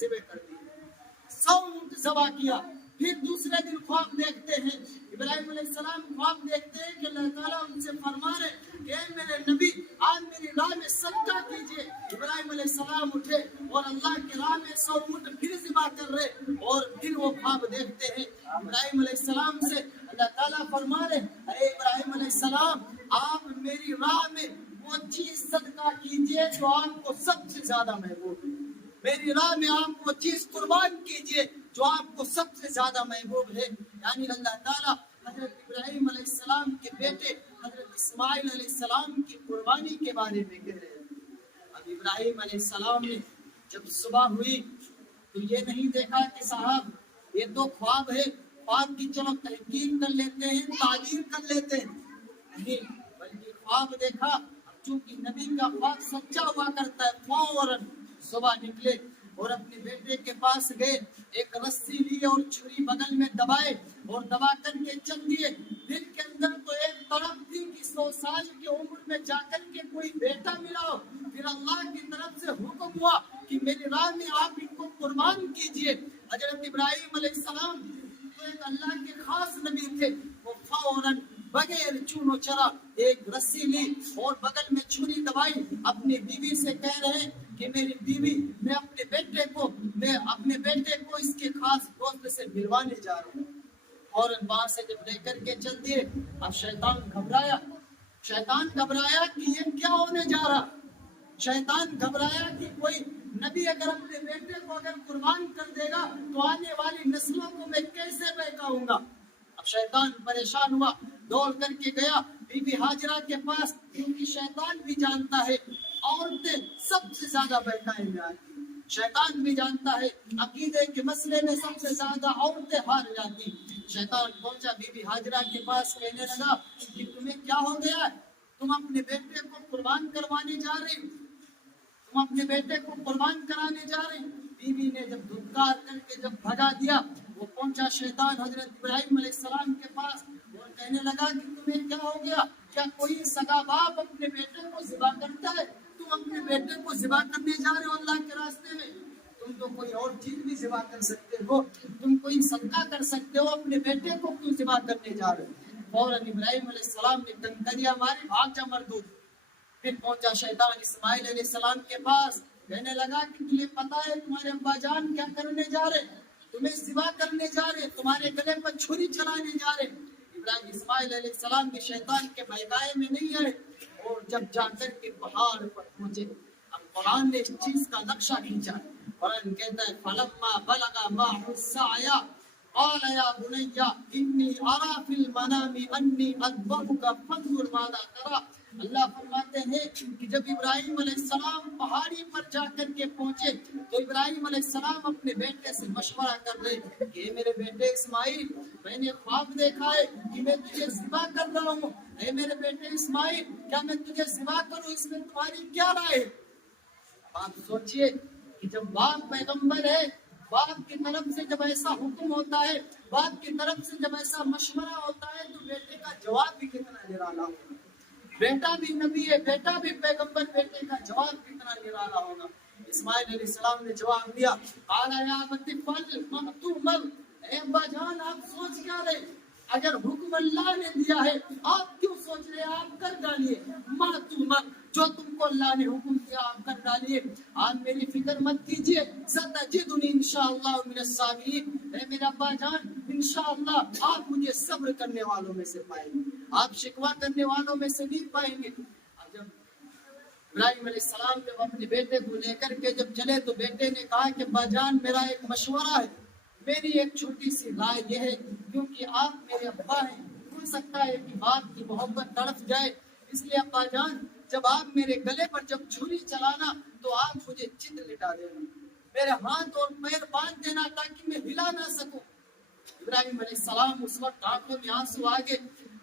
ذبح کر دیے، 100 اونٹ ذبح کیا۔ پھر دوسرے دن خواب دیکھتے ہیں، ابراہیم علیہ السلام خواب دیکھتے ہیں کہ اللہ تعالیٰ ان سے فرما رہے کہ اے میرے نبی آج میری راہ میں صدقہ کیجئے۔ ابراہیم علیہ السلام اٹھے اور اللہ کے راہ میں 100 اونٹ پھر ذبح کر رہے، اور پھر وہ خواب دیکھتے ہیں ابراہیم علیہ السلام سے اللہ تعالیٰ فرما رہے اے ابراہیم علیہ السلام آپ میری راہ میں وہ چیز صدقہ کیجئے جو آپ کو سب سے زیادہ محبوب ہے، میری راہ میں آپ وہ چیز قربان کیجئے جو آپ کو سب سے زیادہ محبوب ہے۔ یعنی اللہ تعالیٰ حضرت ابراہیم علیہ السلام کے بیٹے حضرت اسماعیل علیہ السلام کی قربانی کے بارے میں کہہ رہے ہیں۔ اب ابراہیم علیہ السلام نے جب صبح ہوئی تو یہ نہیں دیکھا کہ صاحب یہ تو خواب ہے، خواب کی چلو تحقیق کر لیتے ہیں، تعبیر کر لیتے ہیں، نہیں بلکہ خواب دیکھا۔ اب چونکہ نبی کا خواب سچا ہوا کرتا ہے، فوراً صبح نکلے اور اپنے بیٹے کے پاس گئے، ایک رسی لی اور چھری بغل میں دبائے اور دبا کر کے چل دیے۔ دل کے اندر تو ایک طرف تھی کہ 100 سال کی عمر میں جا کر کے کوئی بیٹا ملا ہو، پھر اللہ کی طرف سے حکم ہوا کہ میری راہ میں آپ ان کو قربان کیجئے۔ حضرت ابراہیم علیہ السلام تو ایک اللہ کے خاص نبی تھے، وہ فوراً بغیر چون و چرا ایک رسی لی اور بغل میں چھری دبائی، اپنی بیوی سے کہہ رہے کہ میری بیوی میں اپنے بیٹے کو اس کے خاص دوست سے ملوانے جا رہا ہوں۔ اور وہاں سے جب لے کر کے چل دیے، اب شیطان گھبرایا کہ یہ کیا ہونے جا رہا، شیطان گھبرایا کہ کوئی نبی اگر اپنے بیٹے کو اگر قربان کر دے گا تو آنے والی نسلوں کو میں کیسے بہکاؤں گا۔ اب شیطان پریشان ہوا، دوڑ کر کے گیا بی بی ہاجرہ کے پاس، کیونکہ شیطان بھی جانتا ہے عورتیں سب سے زیادہ بہکانے میں آتی، شیطان بھی جانتا ہے عقیدے کے مسئلے میں سب سے زیادہ عورتیں ہار جاتی۔ شیطان پہنچا بی بی ہاجرہ کے پاس، کہنے لگا کہ تمہیں کیا ہو گیا ہے، تم اپنے بیٹے کو قربان کروانے جا رہی، تم اپنے بیٹے کو قربان کرانے جا رہی۔ بیوی نے جب دھتکار کر کے جب بھگا دیا، وہ پہنچا شیطان حضرت ابراہیم علیہ السلام کے پاس اور کہنے لگا کہ تمہیں کیا ہو گیا، کیا کوئی سگا باپ اپنے بیٹے کو ذبح کرتا ہے، تم اپنے بیٹے کو ذبح کرنے جا رہے ہو اللہ کے راستے میں، تم تو کوئی اور چیز بھی ذبح کر سکتے ہو، تم کوئی صدقہ کر سکتے ہو، اپنے بیٹے کو کیوں ذبح کرنے جا رہے ہو۔ فوراً ابراہیم علیہ السلام نے کنکریاں ماری، بھاگ جا مردود۔ پھر پہنچا شیطان اسماعیل علیہ السلام کے پاس، کہنے لگا کہ تمہیں پتا ہے تمہارے ابا جان کیا کرنے جا رہے، تمہیں ذبح کرنے جا رہے، تمہارے گلے پر چھری چلانے جا رہے۔ ابراہیم اسماعیل علیہ السلام کے شیطان کے بہکائے میں نہیں آئے، اور جب جا کر کے پہاڑ پر پہنچے، اب قرآن نے اس چیز کا نقشہ کھینچا۔ قرآن کہتا ہے فَلَمَّا بَلَغَ مَعَهُ السَّعْيَ قَالَ يَا بُنَيَّ إِنِّي أَرَىٰ فِي الْمَنَامِ أَنِّي أَذْبَحُكَ فَانظُرْ مَاذَا تَرَىٰ۔ اللہ فرماتے ہیں کہ جب ابراہیم علیہ السلام پہاڑی پر جا کر کے پہنچے تو ابراہیم علیہ السلام اپنے بیٹے سے مشورہ کر رہے کہ میرے بیٹے اسماعیل، میں نے خواب دیکھا ہے کہ میں تجھے ذبح کر رہا ہوں، اے میرے بیٹے اسماعیل کیا میں تجھے ذبح کروں، اس میں تمہاری کیا رائے ہے۔ آپ سوچئے کہ جب باپ پیغمبر ہے، باپ کی طرف سے جب ایسا حکم ہوتا ہے، باپ کی طرف سے جب ایسا مشورہ ہوتا ہے تو بیٹے کا جواب بھی کتنا نرالا ہوگا، بیٹا بھی نبی ہے، بیٹا بھی پیغمبر، بیٹے کا جواب کتنا نرالا ہوگا۔ اسماعیل علیہ السلام نے جواب دیا قال یا ابت افعل ما تؤمر، اے ابا جان آپ سوچ کیا رہے، اگر حکم اللہ نے دیا ہے آپ کیوں سوچ رہے، آپ کر ڈالیے، ما تؤمر جو تم کو اللہ نے حکم دیا آپ کر ڈالیے، آپ میری فکر مت کیجیے، ستجدنی انشاءاللہ من الصابرین، اے میرا ابا جان انشاءاللہ آپ مجھے صبر کرنے والوں میں سے پائیں گے، آپ شکوہ کرنے والوں میں سے نہیں پائیں گے۔ اب جب ابراہیم علیہ السلام جب اپنے بیٹے کو لے کر کے جب چلے تو بیٹے نے کہا کہ ابا جان میرا ایک مشورہ ہے، میری ایک چھوٹی سی رائے یہ ہے، کیونکہ آپ میرے ابا ہیں، ہو سکتا ہے کہ باپ کی محبت تڑپ جائے، اس لیے ابا جان جب آپ میرے گلے پر جب چھری چلانا تو آپ مجھے چت لٹا دینا، میرے ہاتھ اور پیر باندھ دینا تاکہ میں ہلا نہ سکوں۔ ابراہیم علیہ السلام اس وقت آنکھوں میں آنسو آگے،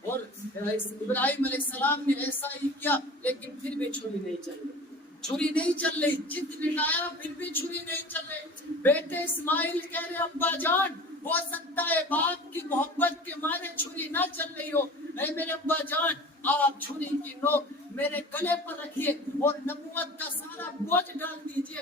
اور ابراہیم علیہ السلام نے ایسا ہی کیا، لیکن پھر بھی چھری نہیں چل رہی، چھری نہیں چل رہی، چت لٹایا پھر بھی چھری نہیں چل رہی۔ بیٹے اسماعیل کہہ رہے ابا جان ہو سکتا ہے باپ کی محبت کے مارے چھری نہ چل رہی ہو، اے میرے ابا جان آپ چھری کی نوک میرے گلے پر رکھیے اور نبوت کا سارا بوجھ ڈال دیجئے،